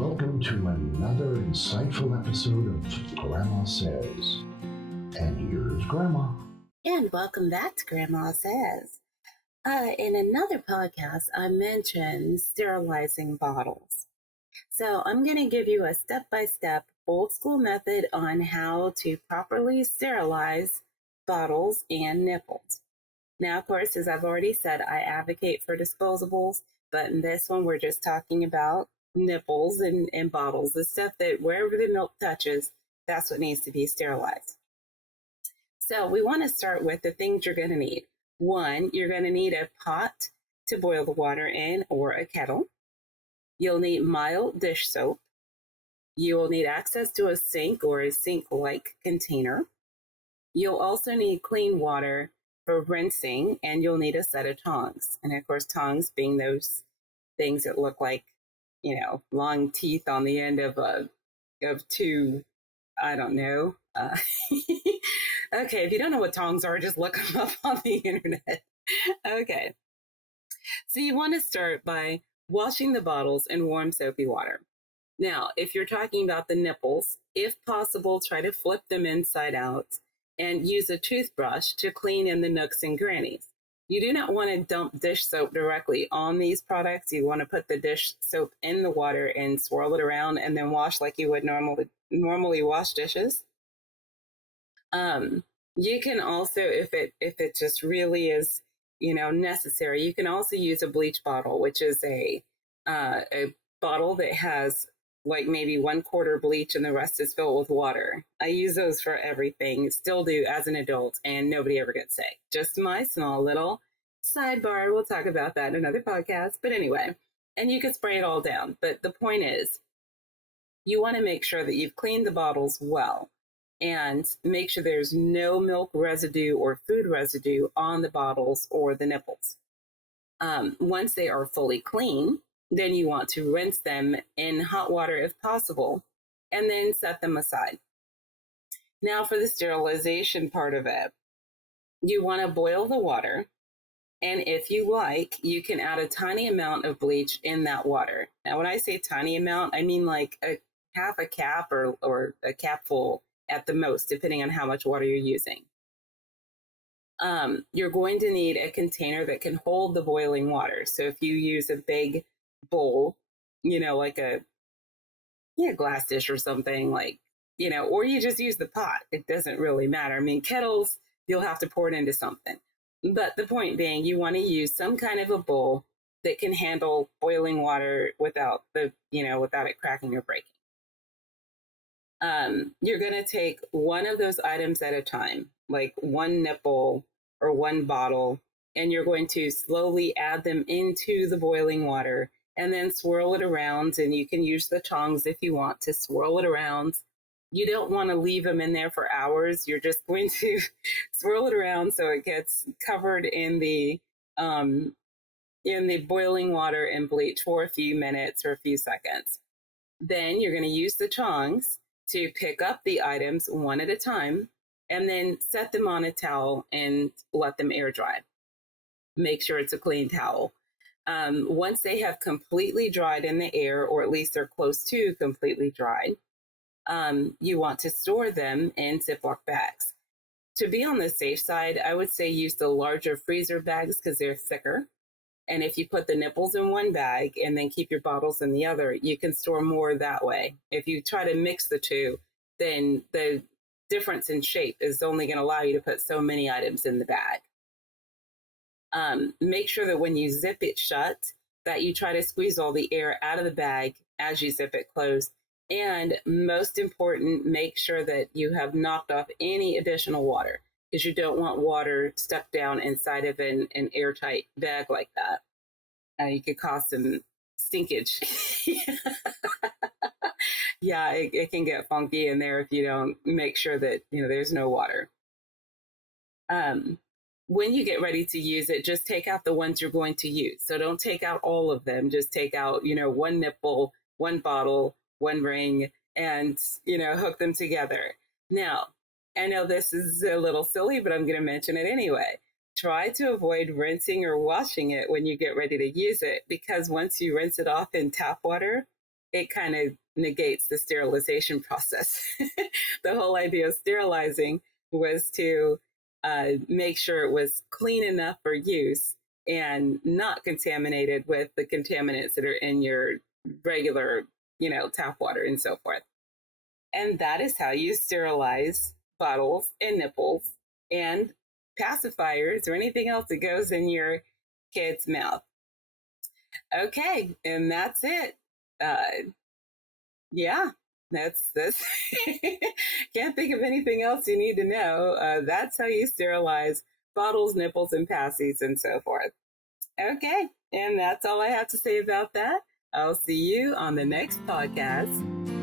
welcome to another insightful episode of Grandma Says. And here's Grandma. And welcome back to Grandma Says. In another podcast, I mentioned sterilizing bottles. So I'm going to give you a step-by-step old school method on how to properly sterilize bottles and nipples. Now, of course, as I've already said, I advocate for disposables, but in this one, we're just talking about nipples and bottles, the stuff that wherever the milk touches, that's what needs to be sterilized. So we want to start with the things you're going to need. One, you're going to need a pot to boil the water in or a kettle. You'll need mild dish soap. You will need access to a sink or a sink-like container. You'll also need clean water for rinsing, and you'll need a set of tongs. And of course, tongs being those things that look like, long teeth on the end of two, I don't know. Okay, if you don't know what tongs are, just look them up on the internet. Okay. So you want to start by washing the bottles in warm soapy water. Now, if you're talking about the nipples, if possible, try to flip them inside out and use a toothbrush to clean in the nooks and crannies. You do not want to dump dish soap directly on these products. You want to put the dish soap in the water and swirl it around and then wash like you would normally wash dishes. You can also, if it just really is, necessary, you can also use a bleach bottle, which is a bottle that has like maybe 1/4 bleach and the rest is filled with water. I use those for everything, still do as an adult, and nobody ever gets sick. Just my small little sidebar. We'll talk about that in another podcast. But anyway, and you can spray it all down. But the point is, you want to make sure that you've cleaned the bottles well and make sure there's no milk residue or food residue on the bottles or the nipples. Once they are fully clean, then you want to rinse them in hot water if possible, and then set them aside. Now for the sterilization part of it, you want to boil the water, and if you like, you can add a tiny amount of bleach in that water. Now when I say tiny amount, I mean like a half a cap or a capful at the most, depending on how much water you're using. You're going to need a container that can hold the boiling water. So if you use a big bowl, like a glass dish or something, or you just use the pot, it doesn't really matter. I mean, kettles, you'll have to pour it into something. But the point being, you want to use some kind of a bowl that can handle boiling water without it cracking or breaking. You're going to take one of those items at a time, like one nipple or one bottle, and you're going to slowly add them into the boiling water and then swirl it around. And you can use the tongs if you want to swirl it around. You don't want to leave them in there for hours. You're just going to swirl it around so it gets covered in the boiling water and bleach for a few minutes or a few seconds. Then you're going to use the tongs to pick up the items one at a time and then set them on a towel and let them air dry. Make sure it's a clean towel. Once they have completely dried in the air, or at least they're close to completely dried, you want to store them in Ziploc bags. To be on the safe side, I would say use the larger freezer bags because they're thicker. And if you put the nipples in one bag and then keep your bottles in the other, you can store more that way. If you try to mix the two, then the difference in shape is only going to allow you to put so many items in the bag. Make sure that when you zip it shut, that you try to squeeze all the air out of the bag as you zip it closed. And most important, make sure that you have knocked off any additional water, because you don't want water stuck down inside of an airtight bag like that. You could cause some stinkage. Yeah, it can get funky in there if you don't make sure that there's no water. When you get ready to use it, just take out the ones you're going to use. So don't take out all of them. Just take out, one nipple, one bottle, one ring, and, hook them together. Now, I know this is a little silly, but I'm going to mention it anyway. Try to avoid rinsing or washing it when you get ready to use it, because once you rinse it off in tap water, it kind of negates the sterilization process. The whole idea of sterilizing was to make sure it was clean enough for use and not contaminated with the contaminants that are in your regular, tap water and so forth. And that is how you sterilize bottles and nipples and pacifiers or anything else that goes in your kid's mouth. Okay, and that's it. Yeah, that's this. Can't think of anything else you need to know. That's how you sterilize bottles, nipples, and passies, and so forth. Okay, and that's all I have to say about that. I'll see you on the next podcast.